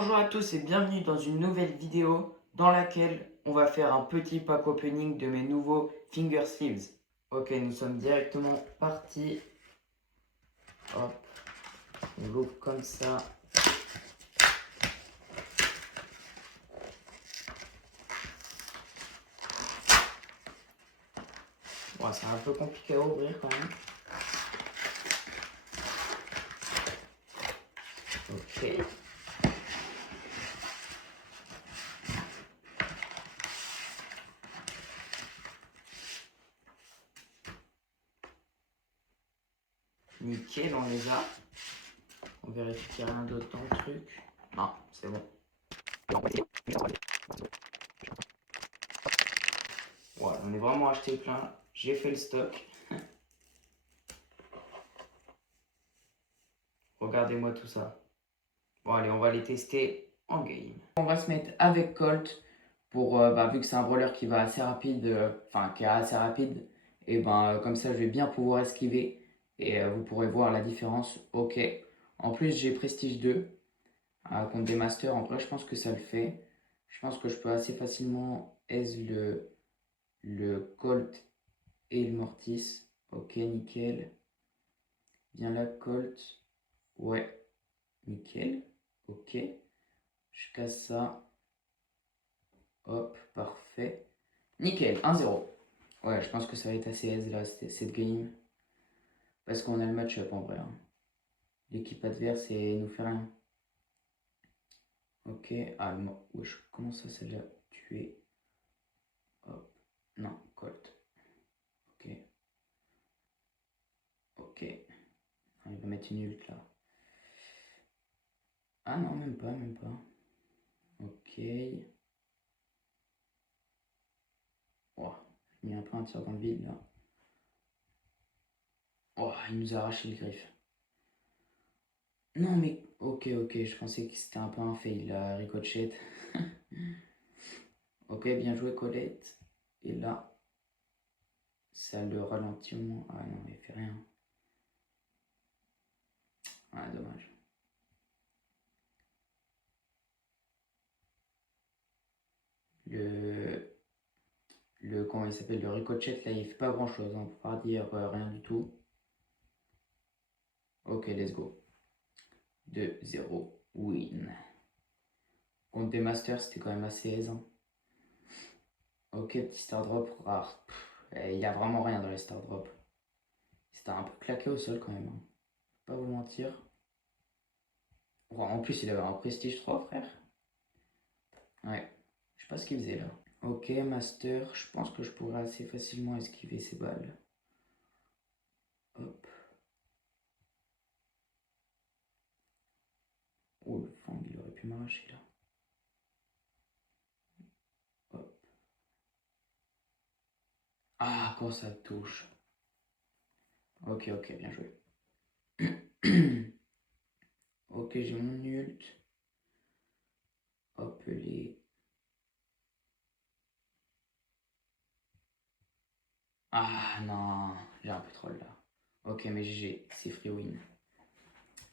Bonjour à tous et bienvenue dans une nouvelle vidéo dans laquelle on va faire un petit pack opening de mes nouveaux finger sleeves. Ok, nous sommes directement partis. Hop, on l'ouvre comme ça. Bon, c'est un peu compliqué à ouvrir quand même. Ok. Nickel, on les a. On vérifie qu'il n'y a rien d'autre dans le truc. Non, c'est bon. Voilà, on est vraiment acheté plein. J'ai fait le stock. Regardez-moi tout ça. Bon, allez, on va les tester en game. On va se mettre avec Colt pour, vu que c'est un brawler qui va assez rapide, qui est assez rapide, et comme ça je vais bien pouvoir esquiver et vous pourrez voir la différence. Ok. En plus, j'ai Prestige 2 contre des Masters. En vrai, je pense que ça le fait. Je pense que je peux assez facilement aise le Colt et le Mortis. Ok, nickel. Bien là, Colt. Ouais, nickel. Ok. Je casse ça. Hop, parfait. Nickel, 1-0. Ouais, je pense que ça va être assez aise là, cette game. Parce qu'on a le match-up en vrai, hein. L'équipe adverse nous fait rien. Ok, ah non, wesh, comment ça l'a tué? Hop, non, Colt. Ok, ok. Ah, il va mettre une ult là. Ah non, même pas, même pas. Ok. Oh, j'ai mis un peu un tir dans le vide là. Oh, il nous a arraché le griffe. Non mais, ok, je pensais que c'était un peu un fail là, Ricochet. Ok, bien joué Colette. Et là, ça le ralentit au moins. Ah non, il fait rien. Ah, dommage. Le, comment il s'appelle, le Ricochet, là, il fait pas grand chose, on peut pas dire rien du tout. Ok, let's go. 2-0, win. Contre des Masters, c'était quand même assez aisant. Ok, petit star drop rare. Il y a vraiment rien dans les star drop. C'était un peu claqué au sol quand même, hein. Pas vous mentir. Oh, en plus, il avait un prestige 3, frère. Ouais, je sais pas ce qu'il faisait là. Ok, Master, je pense que je pourrais assez facilement esquiver ces balles. Hop. Oh, le fang, il aurait pu m'arracher là. Hop. Ah, quand ça touche. Ok, bien joué. Ok, j'ai mon ult. Hop, les... Ah non, j'ai un peu troll là. Ok, mais GG, c'est free win.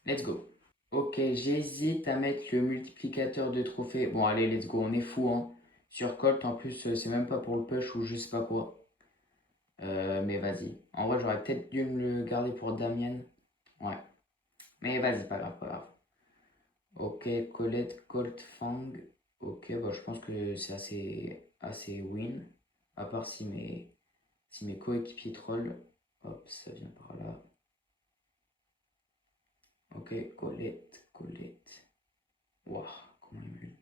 Let's go. Ok, j'hésite à mettre le multiplicateur de trophées. Bon, allez, let's go, on est fou, hein. Sur Colt, en plus, c'est même pas pour le push ou je sais pas quoi. Mais vas-y. En vrai, j'aurais peut-être dû me le garder pour Damien. Ouais. Mais vas-y, pas grave, pas grave. Ok, Colette, Colt, Fang. Ok, je pense que c'est assez win. À part si mes coéquipiers troll. Hop, ça vient par là. Ok, Colette. Waouh, comment il me...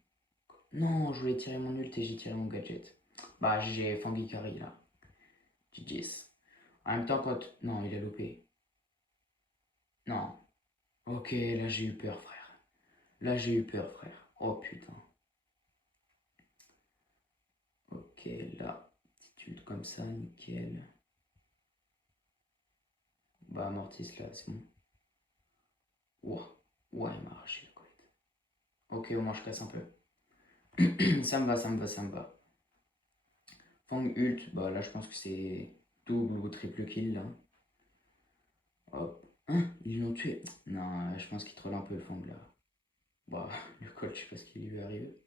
Non, je voulais tirer mon ult et j'ai tiré mon gadget. Bah, j'ai Fangy Carry là. GG's. En même temps, quand... Non, il a loupé. Non. Ok, là j'ai eu peur, frère. Là j'ai eu peur, frère. Oh putain. Ok, là, petite ult comme ça, nickel. Bah, Mortis là, c'est bon. Ouah, ouais, il m'a arraché la colette. Ok, au moins je casse un peu. Ça me va, ça me va. Fang ult, bah là je pense que c'est double ou triple kill là. Hop. Hein, ils l'ont tué. Non, je pense qu'il troll un peu le Fang là. Bah, le Colt, je sais pas ce qui lui est arrivé.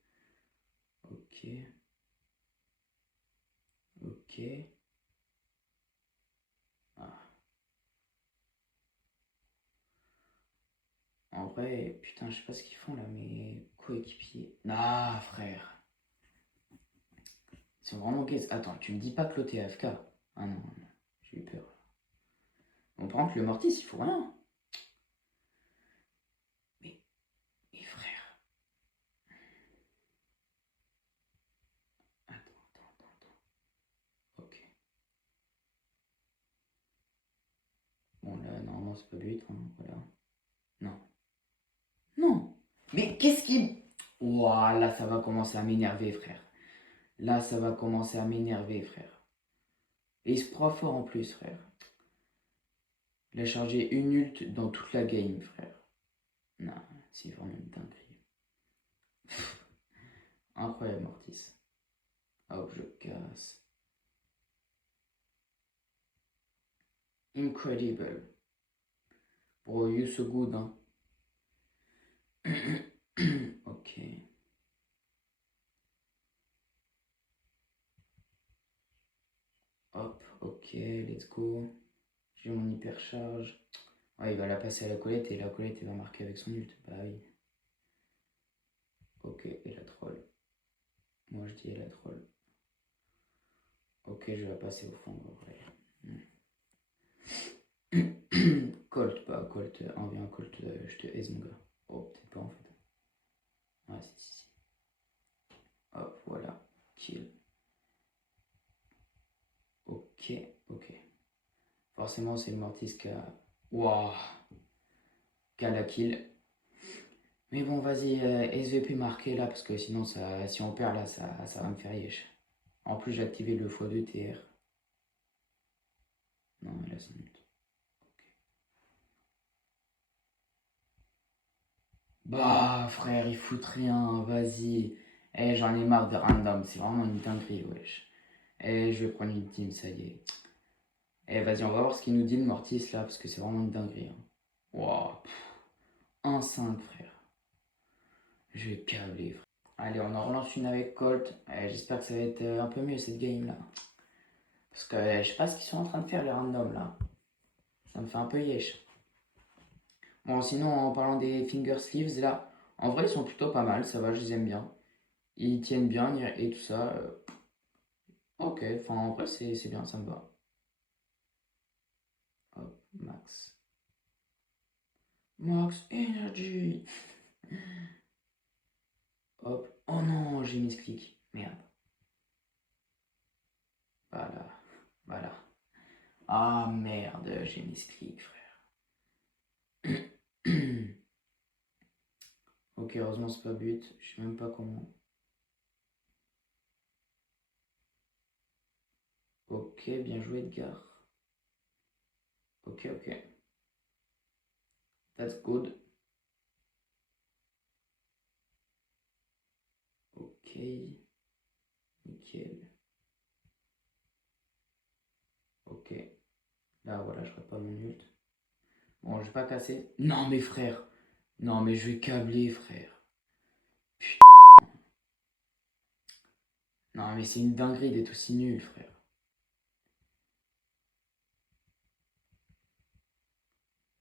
Ok. Ok. Ah. En vrai, putain, je sais pas ce qu'ils font là, mes coéquipiers. Ah, frère. Ils sont vraiment gays. Attends, tu me dis pas que l'autre est AFK. Ah non, non, j'ai eu peur. Bon, par contre, le Mortis, il faut rien. Mais, mais frère. Attends. Ok. Bon, là, normalement, c'est pas but, hein, voilà. Non. Non. Mais qu'est-ce qui... Ouah, là, ça va commencer à m'énerver, frère. Là, ça va commencer à m'énerver, frère. Et il se croit fort en plus, frère. Il a chargé une ult dans toute la game, frère. Non, c'est vraiment une dinguerie. Incroyable, Mortis. Hop, je casse. Incredible. Bro, you so good, hein. Ok. Hop, ok, let's go. J'ai mon hypercharge. Ouais, il va la passer à la Colette et la Colette elle va marquer avec son ult. Bah oui. Ok, et la troll. Moi je dis elle la troll. Ok, je vais la passer au fond en vrai. Colt, bah Colt, 1v1 Colt, je te aise mon gars. Oh, peut-être pas en fait. Ouais, si. Hop, voilà. Kill. Ok, ok. Forcément, c'est le Mortis qui a. Waouh! Qui a la kill. Mais bon, vas-y, SVP marqué là, parce que sinon, si on perd là, ça va me faire yesh. En plus, j'ai activé le x2 TR. Non, mais là, c'est nul. Bah, frère, ils foutent rien, vas-y. Eh, j'en ai marre de random, c'est vraiment une dinguerie, wesh. Eh, je vais prendre une team, ça y est. Eh, vas-y, on va voir ce qu'il nous dit le Mortis là, parce que c'est vraiment une dinguerie. Hein. Wow, 1-5, frère. Je vais câbler, frère. Allez, on en relance une avec Colt. J'espère que ça va être un peu mieux cette game là. Parce que je sais pas ce qu'ils sont en train de faire les randoms là. Ça me fait un peu yesh. Bon, sinon, en parlant des finger sleeves là, en vrai, ils sont plutôt pas mal, ça va, je les aime bien. Ils tiennent bien et tout ça. Ok, enfin, en vrai, c'est bien, ça me va. Hop, max. Max Energy. Hop. Oh non, j'ai mis ce clic. Merde. Voilà. Voilà. Ah merde, j'ai mis ce clic, frère. Ok, heureusement, c'est pas but. Je sais même pas comment. Ok, bien joué, Edgar. Ok. That's good. Ok. Nickel. Ok. Là, voilà, je rate pas mon ult. Bon, je vais pas casser. Non, mais frère. Non, mais je vais câbler, frère. Putain. Non, mais c'est une dinguerie d'être aussi nul, frère.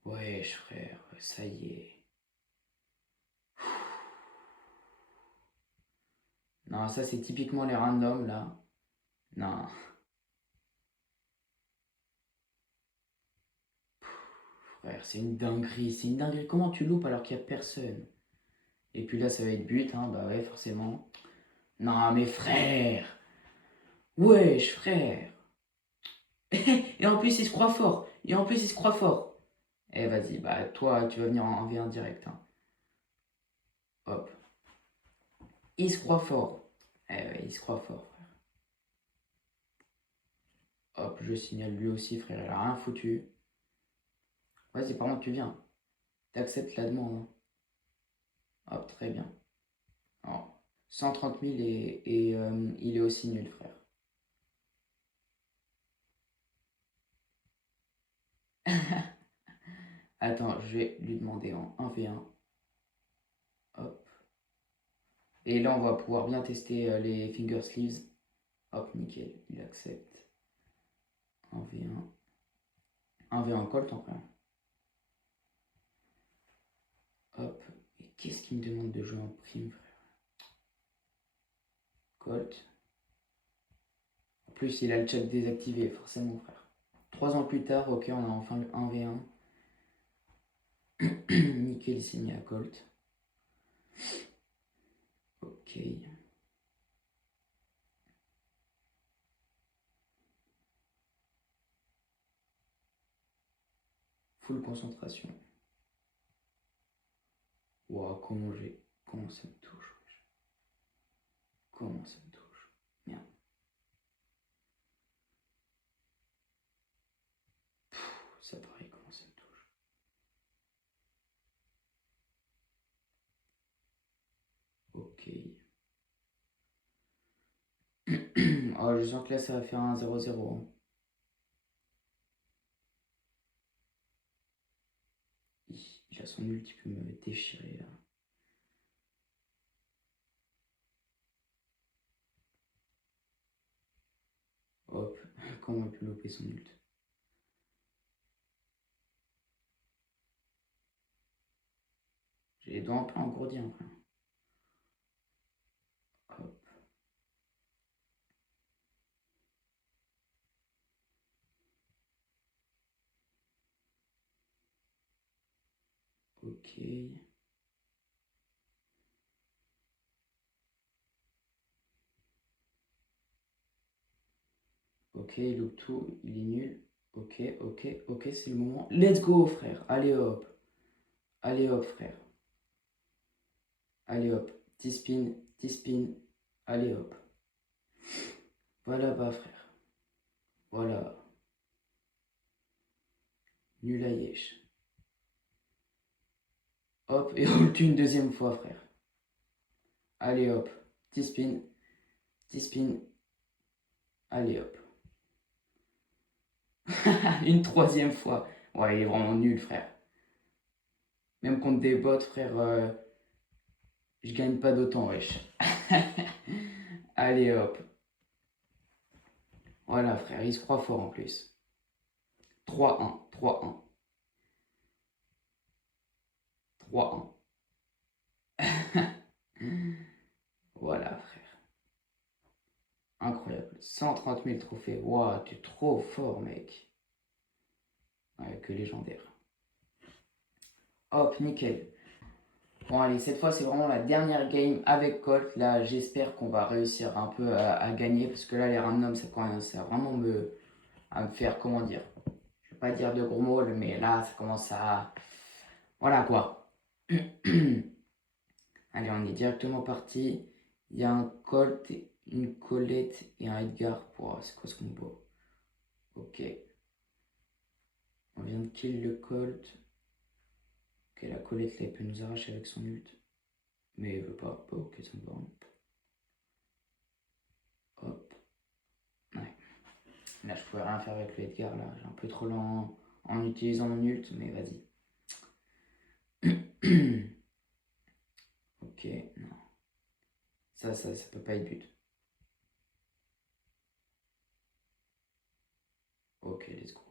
Wesh, frère, ça y est. Non, ça, c'est typiquement les randoms, là. Non, frère, c'est une dinguerie. C'est une dinguerie. Comment tu loupes alors qu'il n'y a personne? Et puis là, ça va être but, hein. Bah ouais, forcément. Non, mais frère. Wesh, frère. Et en plus, il se croit fort. Eh, vas-y, bah toi, tu vas venir en 1v1 direct. Hein. Hop. Il se croit fort. Eh ouais, il se croit fort, frère. Hop, je signale lui aussi, frère. Il a rien foutu. Vas-y, par contre, tu viens. T'acceptes la demande. Hein. Hop, très bien. Alors, 130 000 et il est aussi nul, frère. Attends, je vais lui demander en 1v1. Hop. Et là, on va pouvoir bien tester les finger sleeves. Hop, nickel, il accepte. 1v1. 1v1 Colt en vrai. Hop. Et qu'est-ce qu'il me demande de jouer en prime, frère? Colt. En plus, il a le check désactivé, forcément, frère. 3 ans plus tard, ok, on a enfin le 1v1. Nickel, il s'est mis à Colt. Ok. Full concentration. Waouh, comment ça me touche. Comment ça me touche. Merde. Ça pareil, comment ça me touche. Ok. Oh, je sens que là, ça va faire un 0-0. Il a son ult, il peut me déchirer là. Hop, comment il peut louper son ult? J'ai les doigts un peu engourdis en vrai. Hop. Ok. Ok, il loupe tout, il est nul. Ok, ok, c'est le moment. Let's go, frère. Allez hop. Allez hop, frère. Allez hop. T-spin, T-spin. Allez hop. Voilà bas, frère. Voilà. Nul à yesh. Hop, et on le tue une deuxième fois, frère. Allez hop. T-spin, T-spin. Allez hop. Une troisième fois. Ouais, il est vraiment nul, frère. Même contre des bots, frère, je gagne pas d'autant, wesh. Allez hop. Voilà, frère, il se croit fort en plus. 3-1, 3-1. 3-1. Voilà, frère. Incroyable. 130 000 trophées. Waouh, tu es trop fort, mec. Ouais, que légendaire. Hop, nickel. Bon, allez, cette fois, c'est vraiment la dernière game avec Colt. Là, j'espère qu'on va réussir un peu à gagner. Parce que là, les randoms, ça commence à vraiment à me faire, comment dire. Je vais pas dire de gros mots, mais là, ça commence à... Voilà, quoi. Allez, on est directement parti. Il y a un Colt, une Colette et un Edgar. Wow, c'est quoi ce combo? Ok. On vient de kill le Colt. Ok, la Colette, là, elle peut nous arracher avec son ult. Mais elle veut pas. Bah, ok, ça me va. Hop. Ouais. Là, je pouvais rien faire avec le Edgar, là. J'ai un peu trop lent en utilisant mon ult, mais vas-y. Ok, non. Ça peut pas être but. Ok, let's go.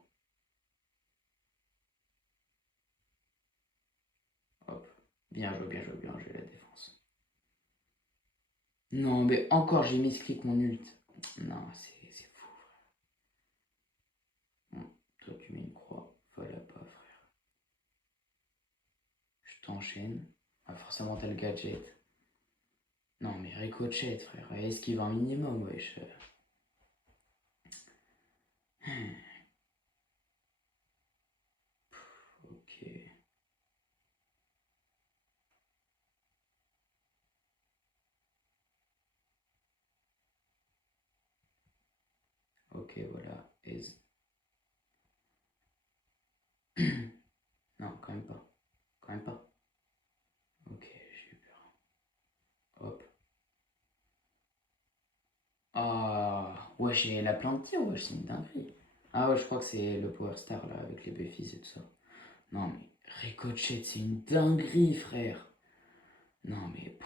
Hop. Bien joué la défense. Non, mais encore, j'ai misclick mon ult. Non, c'est fou. Bon, toi, tu mets une croix. Voilà pas, frère. Je t'enchaîne. Ah, forcément, t'as le gadget. Non, mais ricochet, frère. Esquive un minimum, wesh. Ok. Ok, voilà. Non, quand même pas. Quand même pas. Ok, j'ai eu peur. Hop. Ah, wesh, elle a plein de tirs, wesh, c'est une dinguerie. Ah ouais, je crois que c'est le Power Star, là, avec les Buffys et tout ça. Non, mais Ricochet, c'est une dinguerie, frère. Non, mais...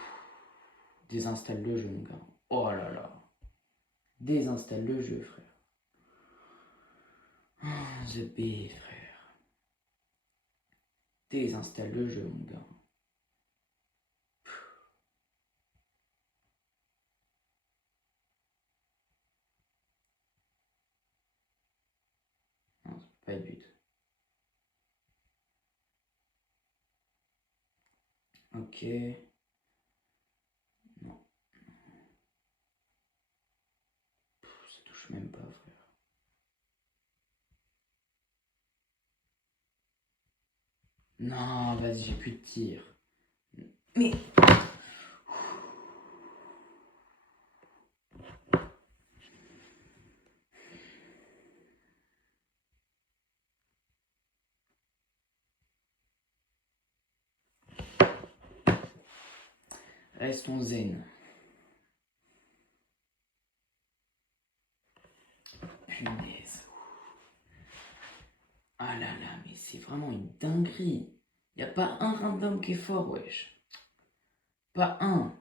Désinstalle le jeu, mon gars. Oh là là. Désinstalle le jeu, frère. Oh, The B, frère. Désinstalle le jeu, mon gars. Non, ça peut pas être but. Ok. Non. Ça touche même pas, frère. Non, vas-y, j'ai plus de tir. Mais... Restons zen. Punaise. Ah là là, mais c'est vraiment une dinguerie. Y a pas un random qui est fort, wesh. Pas un.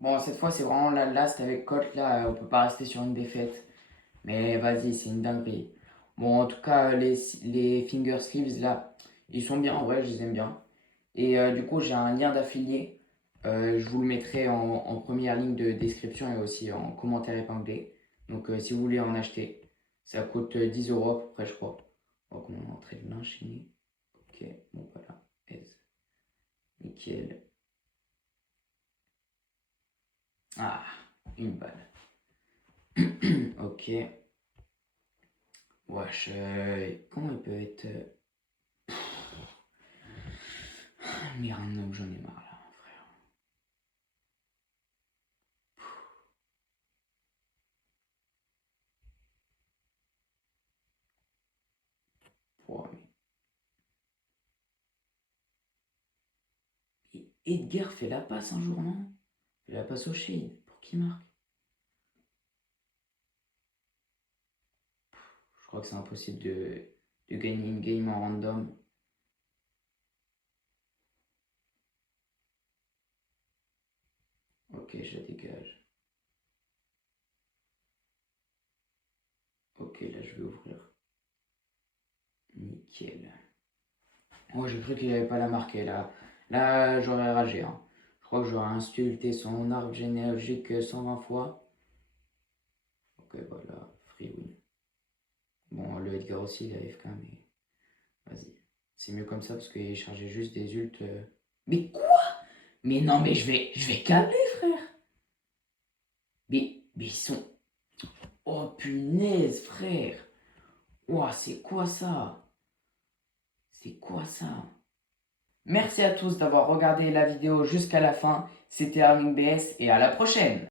Bon, cette fois, c'est vraiment la last avec Colt. Là, on peut pas rester sur une défaite. Mais vas-y, c'est une dinguerie. Bon, en tout cas, les finger sleeves, là, ils sont bien. En vrai, je les aime bien. Et du coup, j'ai un lien d'affilié. Je vous le mettrai en première ligne de description et aussi en commentaire épinglé. Donc, si vous voulez en acheter, ça coûte 10 € à peu près, je crois. On va comment entrer de l'enchaîner. Ok, bon, voilà. Nickel. Ah, une balle. Ok. Wesh, comment il peut être. Mais random, j'en ai marre là, frère. Oh, mais... Edgar fait la passe un jour, non? Fait la passe au shade pour qu'il marque. Je crois que c'est impossible de gagner une game en random. Ok, je la dégage. Ok, là je vais ouvrir. Nickel. Oh, j'ai cru qu'il avait pas la marquer là. Là, j'aurais ragé. Hein. Je crois que j'aurais insulté son arbre généalogique 120 fois. Ok, voilà. Free win. Bon, le Edgar aussi, il arrive quand même. Mais vas-y. C'est mieux comme ça parce qu'il chargeait juste des ults. Mais quoi? Mais non, mais je vais câbler, frère. Mais ils sont... Oh punaise, frère. Ouah, c'est quoi ça? C'est quoi ça? Merci à tous d'avoir regardé la vidéo jusqu'à la fin. C'était Armin BS et à la prochaine.